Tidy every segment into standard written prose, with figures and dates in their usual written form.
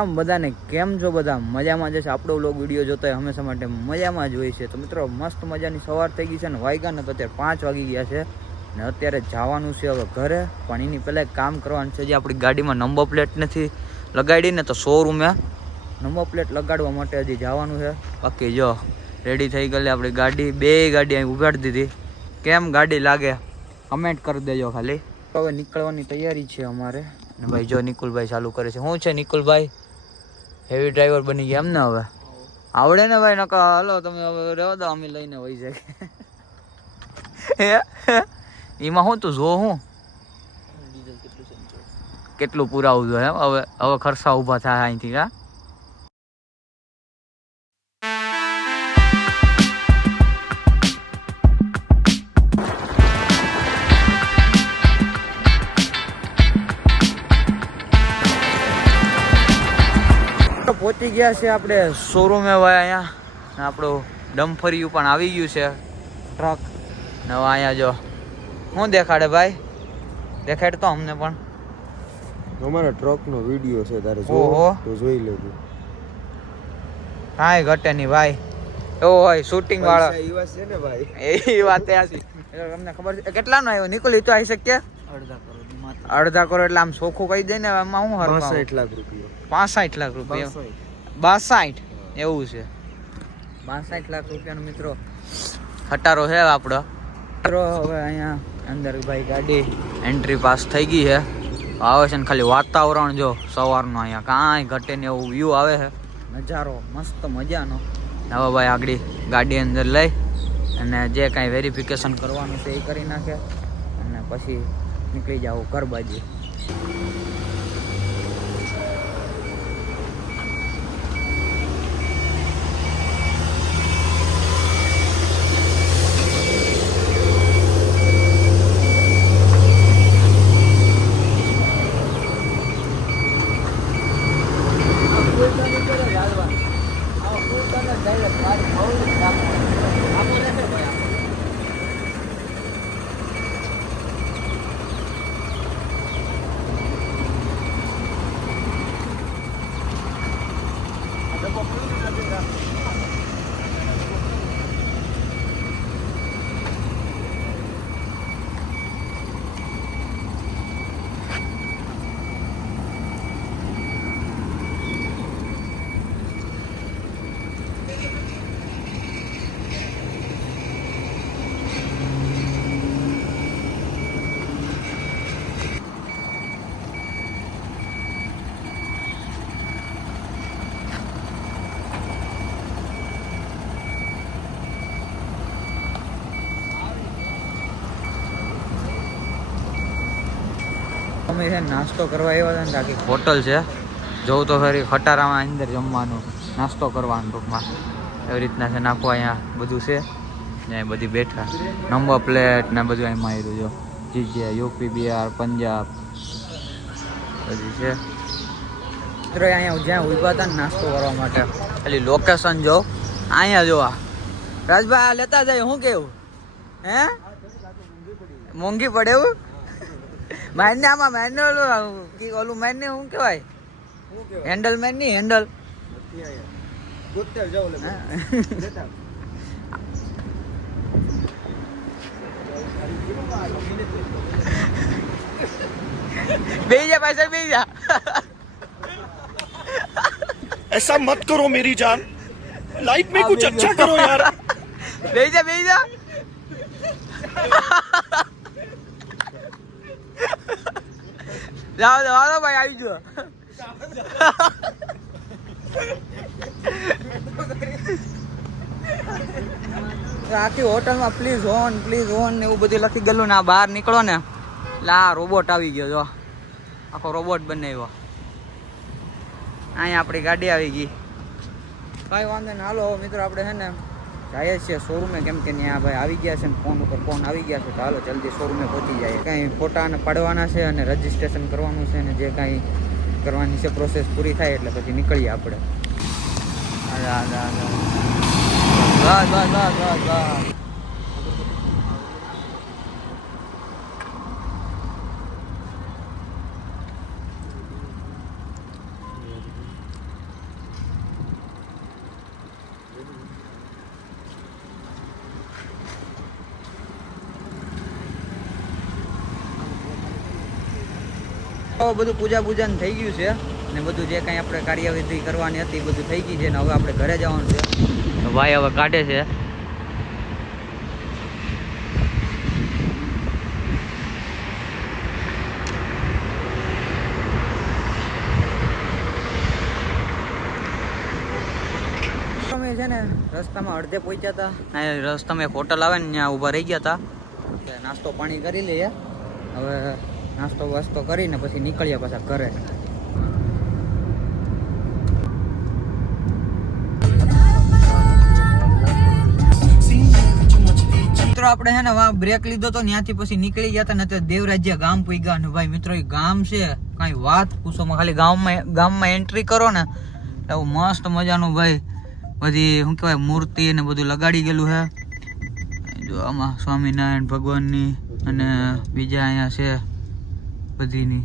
રામ બધાને કેમ છો બધા મજામાં જશે આપણો વ્લોગ વિડીયો જોતો હોય હંમેશા માટે મજામાં જ હોય છે તો મિત્રો મસ્ત મજાની સવાર થઈ ગઈ છે ને વાગ્યા ને તો અત્યારે 5 વાગી ગયા છે ને અત્યારે જવાનું છે હવે ઘરે પણ એની પહેલાં એક કામ કરવાનું છે જે આપણી ગાડીમાં નંબર પ્લેટ નથી લગાડી ને તો શોરૂમે નંબર પ્લેટ લગાડવા માટે હજી જવાનું છે બાકી જો રેડી થઈ ગયેલી આપણી ગાડી બે ગાડી અહીં ઉગાડી દીધી કેમ ગાડી લાગે કમેન્ટ કરી દેજો ખાલી હવે નીકળવાની તૈયારી છે અમારે ને ભાઈ જો નિકુલભાઈ ચાલુ કરે છે શું છે નિકુલભાઈ હેવી ડ્રાઈવર બની ગયા એમ ને હવે આવડે ને ભાઈ નકા હાલો તમે હવે રહેવા દો અમે લઈને વહી જાય એમાં શું તું જો હું કેટલું પુરાવું જોઈએ એમ હવે હવે ખર્ચા ઊભા થાય અહીંથી હા પહોંચી ગયા છે આપણે શોરૂમે ભાઈ અહીંયા આપણું ડમ્ફરિયું પણ આવી ગયું છે ટ્રક ને અહીંયા જો શું દેખાડે ભાઈ દેખાડ તો અમને પણ અમારા ટ્રકનો વિડીયો છે તારે જોવો તો જોઈ લેજો કાંઈ ઘટે નહીં ભાઈ એવો હોય શૂટિંગ વાળા એ વાત છે ને ભાઈ એ વાત તમને ખબર છે કેટલાનો આવ્યો નિકોલ તો આવી શકીએ અડધા કરોડ એટલે આમ ચોખ્ખું કહી દે ને એમાં શું હર 65 લાખ રૂપિયા 65 લાખ રૂપિયા 62 એવું છે 62 લાખ રૂપિયાનો મિત્રો ખટારો છે આપણો મિત્રો હવે અહીંયા અંદર ભાઈ ગાડી એન્ટ્રી પાસ થઈ ગઈ છે આવે છે ને ખાલી વાતાવરણ જો સવારનો અહીંયા કાંઈ ઘટે ને એવું વ્યૂ આવે છે નજારો મસ્ત મજાનો હવે ભાઈ આગળ ગાડી અંદર લઈ અને જે કાંઈ વેરિફિકેશન કરવાનું છે એ કરી નાખે અને પછી નીકળી જાવ ઘર બાજુ અમે છે નાસ્તો કરવા આવ્યા હતા ને આખી હોટલ છે જોઉં તો ખરી ખટારામાં અંદર જમવાનું નાસ્તો કરવાનું ટૂંકમાં એવી રીતના છે નાખવા અહીંયા બધું છે ને બધી બેઠા નંબર પ્લેટ ને બધું એમાં આવ્યું જો જીજે યુપી બિહાર પંજાબ બધી છે મિત્રો અહીંયા જ્યાં ઉભા હતા ને નાસ્તો કરવા માટે ખાલી લોકેશન જો અહીંયા જોવા રાજભાઈ આ લેતા જાય શું કેવું હે મોંઘી પડે એવું માઇનને આમાં માઇનને ઓલું માઇનને શું કહેવાય હેન્ડલ મેન નહીં હેન્ડલ બેહી જા પાછળ બેહી જા ऐसा मत करो मेरी जान लाइफ में कुछ अच्छा करो यार બેહી જા જાઓ ભાઈ આવી ગયો આખી હોટલમાં પ્લીઝ ઓન ને એવું બધું લખી ગયેલું ને આ બહાર નીકળો ને એટલે આ રોબોટ આવી ગયો જો આખો રોબોટ બનાવ્યો અહીંયા આપણી ગાડી આવી ગઈ કાંઈ વાંધો ને હાલો મિત્રો આપણે છે ને જાય છે શોરૂમે કેમ કે ત્યાં ભાઈ આવી ગયા છે ને ફોન ઉપર ફોન આવી ગયા છે તો હાલો જલ્દી શોરૂમે પહોંચી જાય કાંઈ ફોટાને પાડવાના છે અને રજીસ્ટ્રેશન કરવાનું છે ને જે કાંઈ કરવાની છે પ્રોસેસ પૂરી થાય એટલે પછી નીકળીએ આપણે બસ તો બધું પૂજા પૂજન થઈ ગયું છે ને બધું જે કાંઈ આપણે કાર્યવિધિ કરવાની હતી બધું થઈ ગઈ છે ને હવે આપણે ઘરે જવાનું છે. ભાઈ હવે કાઢે છે. અમે છે ને રસ્તામાં અડધે પહોંચ્યા હતા. રસ્તામાં એક હોટલ આવે ને ત્યાં ઊભા રહી ગયા હતા કે નાસ્તો પાણી કરી લઈએ. હવે નાસ્તો વાસ્તો કરીને પછી નીકળ્યા પાછા ઘરે. મિત્રો આપણે છે ને બ્રેક લીધો તો ત્યાંથી પછી નીકળી ગયા હતા ને અત્યારે દેવરાજ્ય ગામ પૂગ્યા ને ભાઈ મિત્રો એ ગામ છે કાંઈ વાત પૂછોમાં. ખાલી ગામમાં એન્ટ્રી કરો ને એવું મસ્ત મજાનું ભાઈ બધી શું કહેવાય મૂર્તિ ને બધું લગાડી ગયેલું છે. જો આમાં સ્વામિનારાયણ ભગવાનની અને બીજા અહીંયા છે બધીની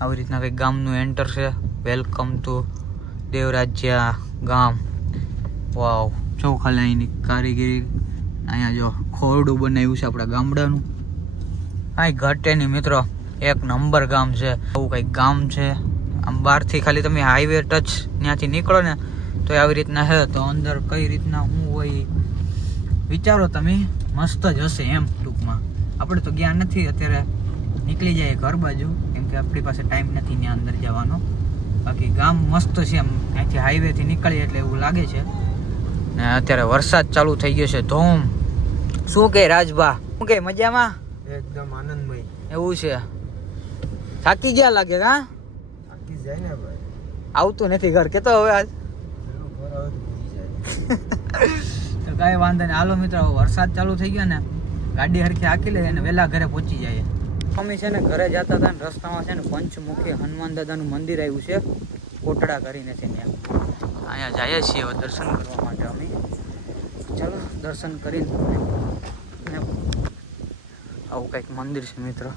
આવી રીતના કંઈક ગામનું એન્ટર છે. વેલકમ ટુ દેવરાજ્ય ગામ. વાવ જો ખાલી અહીંની કારીગરી. અહીંયા જો ખોરડું બનાવ્યું છે આપણા ગામડાનું. કાંઈ ઘટે નહીં મિત્રો, એક નંબર ગામ છે. આવું કંઈક ગામ છે. આમ બહારથી ખાલી તમે હાઈવે ટચ ત્યાંથી નીકળો ને તો આવી રીતના છે. તો અંદર કઈ રીતના શું હોય વિચારો તમે. મસ્ત જ હશે એમ ટૂંકમાં. આપણે તો ગયા નથી અત્યારે, નીકળી જાય ઘર બાજુ કેમ કે આપણી પાસે ટાઈમ નથી ત્યાં અંદર જવાનો. બાકી ગામ મસ્ત છે એમ. અહીંથી હાઈવેથી નીકળીએ એટલે એવું લાગે છે. ને અત્યારે વરસાદ ચાલુ થઈ ગયો છે ધૂમ. શું કે રાજભા, શું કે મજામાં? એકદમ આનંદમય. એવું છે. થાકી ગયા લાગે કા? થાકી જાય ને ભાઈ. આવતું નથી ઘર કેતો હવે આજ. તો કાંઈ વાંધો નહીં. હાલો મિત્રો વરસાદ ચાલુ થઈ ગયો ને ગાડી હરખી હાકી લે અને વહેલા ઘરે પહોંચી જાય. અમે છે ને ઘરે જતા હતા ને રસ્તામાં છે ને પંચમુખી હનુમાન દાદાનું મંદિર આવ્યું છે. કોટડા કરીને છે ત્યાં. અહીંયા જઈએ છીએ હવે દર્શન કરવા માટે અમે. ચાલો દર્શન કરીને આવું કંઈક મંદિર છે મિત્રો.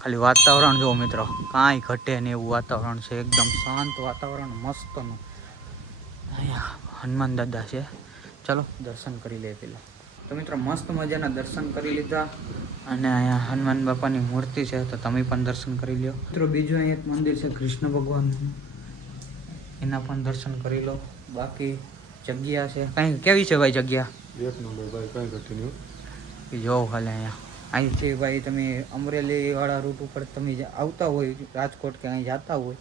ખાલી વાતાવરણ જુઓ મિત્રો, કાંઈ ઘટે નહીં એવું વાતાવરણ છે. એકદમ શાંત વાતાવરણ મસ્તનું. અહીંયા હનુમાન દાદા છે. ચાલો દર્શન કરી લઈએ પહેલાં. તો મિત્રો મસ્ત મજાના દર્શન કરી લીધા અને અહીંયા હનુમાન બાપાની મૂર્તિ છે તો તમે પણ દર્શન કરી લો. મિત્રો બીજું અહીં એક મંદિર છે કૃષ્ણ ભગવાનનું, એના પણ દર્શન કરી લો. બાકી જગ્યા છે કાંઈ કેવી છે ભાઈ જગ્યા? એક નંબર ભાઈ, કાંઈ ઘટે નહીં. જોવો ખાલી અહીંયા અહીંથી ભાઈ તમે અમરેલી વાળા રૂટ ઉપર તમે આવતા હોય રાજકોટ કે અહીં જતા હોય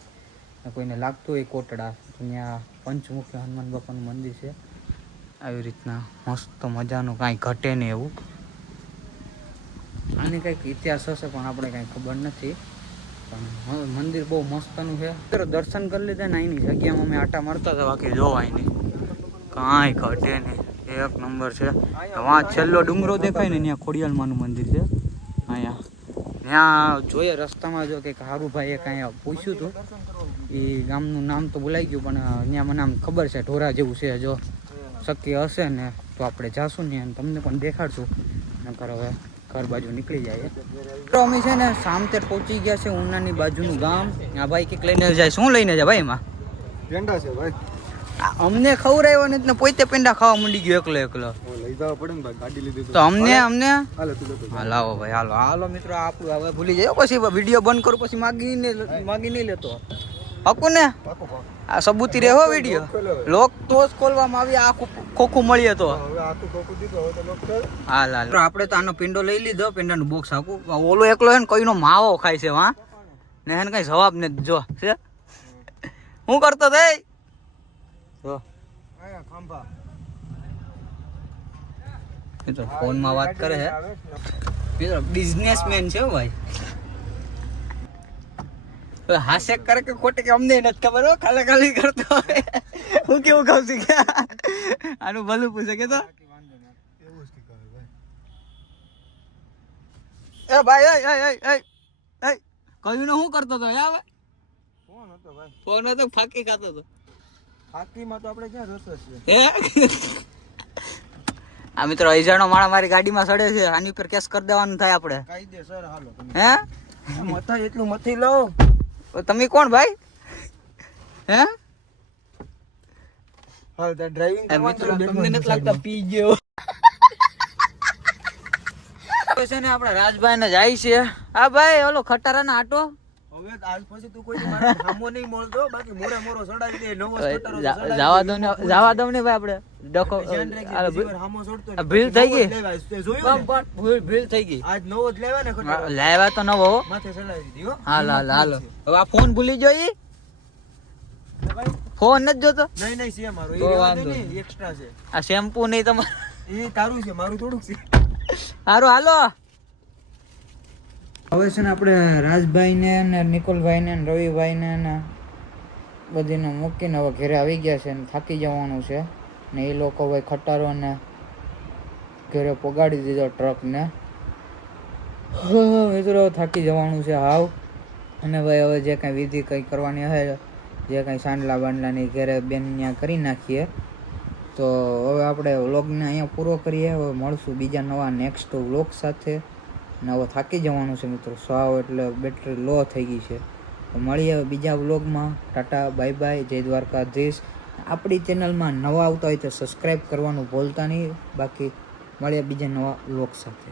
ને કોઈને લાગતું હોય કોટડા તો ત્યાં પંચમુખી હનુમાન બાપાનું મંદિર છે. આવી રીતના મસ્ત મજાનું, કાંઈ ઘટે નહીં એવું. આની કંઈક ઇતિહાસ હશે પણ આપણે કાંઈ ખબર નથી. પણ મંદિર બહુ મસ્તનું છે. દર્શન કરી લીધા ને અહીંની જગ્યામાં અમે આટા મારતા હતા. બાકી જોવા અહીંની કાંઈ ઘટે નહીં, એક નંબર છે. વાં છેલ્લો ડુંગરો દેખાય ને ત્યાં ખોડિયાલમાનું મંદિર છે. અહીંયા ત્યાં જોઈએ રસ્તામાં જો કંઈક હારુભાઈએ કાંઈ પૂછ્યું હતું. એ ગામનું નામ તો ભૂલાઈ ગયું પણ ત્યાં મને આમ ખબર છે ઢોરા જેવું છે. જો શક્ય હશે ને તો આપણે જાશું ને અને તમને પણ દેખાડશું. નકર હવે ઘર બાજુ નીકળી જાય. તો અમે છે ને સામતેર પહોંચી ગયા છે ઉનાની બાજુનું ગામ. આ ભાઈ કંઈક લઈને જાય. શું લઈને જાય ભાઈ એમાં? પેંડા છે ભાઈ. અમને ખવડાવ્યો નથી ને પોતે પેંડા ખાવા માંડી ગયો એકલો એકલો. લઈ જવા પડે ને ભાઈ, ગાડી લીધી તો અમને હાલે તું લેતો. હા લાવો ભાઈ હાલો હાલો મિત્રો. આપણું હવે ભૂલી જાય પછી વિડીયો બંધ કરું પછી માગી નહીં લેતો હકું ને. આ સબૂતી રહે હો વિડીયો. લોક તો જ ખોલવામાં આવી. આખું ખોખું મળીએ તો હાલ હાલ. આપણે તો આનો પેંડો લઈ લીધો, પેંડાનું બોક્સ આખું. ઓલો એકલો હે ને કઈનો માવો ખાય છે વાં ને એને કઈ જવાબ નથી. જો છે હું કરતો થઈ જો ફોનમાં વાત કરે છે. બિઝનેસમેન છે ભાઈ. હાસે કરે કે ખોટે કે અમને નથી ખબર હો. ખાલી ખાલી કરતો હોય. હું કેવું કહું છું કે આનું ભલું પૂછે કે તો એ ભાઈ કયું ને શું કરતો હતો યાર? ફોન હતો ભાઈ. ફોન હતો ફાકી ખાતો હતો. ફાકીમાં તો આપણે ક્યાં રસ છે? આ મિત્રો અજાણો માણા મારી ગાડીમાં સડે છે. આની ઉપર કેસ કરી દેવાનું થાય આપણે. કાયદેસર હાલો. હે મથા એટલું મથી લો. તમે કોણ ભાઈ? હે હાલ તે ડ્રાઇવિંગ મિત્રો તમને નથી લાગતા પી ગયો છે ને? આપણા રાજભાઈ ને જાય છે. હા ભાઈ ઓલો ખટારાના આટો હવે આજ પછી તું કોઈ મારા સામો નહીં મળતો, બાકી મોરે મોરો ચડાવી દે, નવો સ્કૂટરો ચડાવી જવા દો ને ભાઈ આપણે ડકો સામો છોડતો નહીં. ભીલ થઈ ગઈ લેવાય, તે જોયું ને? ભીલ થઈ ગઈ આજ નવો જ લેવાય ને ખટારો. લાવ્યા તો નવો હો. માથે ચડાવી દીધી હો. હાલો હવે આ ફોન ભૂલી જોઈ ફોન નથી જોતો નહીં છે મારો, એ તો રહેવા વાંધો દે નહીં. ને, એક્સ્ટ્રા છે. આ શેમ્પુ નહીં તમારે એ તારું છે, મારું થોડુંક છે. સારું હાલો હવે છે ને આપણે રાજભાઈને ને નિકોલભાઈને ને રવિભાઈને ને બધીને મૂકીને હવે ઘરે આવી ગયા છે ને થાકી જવાનું છે ને એ લોકો હવે ખટારો ને ઘરે પોગાડી દીધો ટ્રકને. મિત્રો થાકી જવાનું છે હાવ. અને ભાઈ હવે જે કાંઈ વિધિ કંઈ કરવાની હશે, જે કાંઈ સાંડલા બાંડલાની ઘરે બેન ત્યાં કરી નાખીએ. તો હવે આપણે વ્લોગને અહીંયા પૂરો કરીએ. હવે મળશું બીજા નવા નેક્સ્ટ વ્લોગ સાથે. ને હવે થાકી જવાનું છે મિત્રો, સાવ એટલે બેટરી લો થઈ ગઈ છે. તો મળીએ હવે બીજા વ્લોગમાં. ટાટા બાય બાય, જય દ્વારકાધીશ. આપણી ચેનલમાં નવા આવતા હોય તો સબસ્ક્રાઈબ કરવાનું ભૂલતા નહીં. બાકી મળીએ બીજા નવા વ્લોગ સાથે.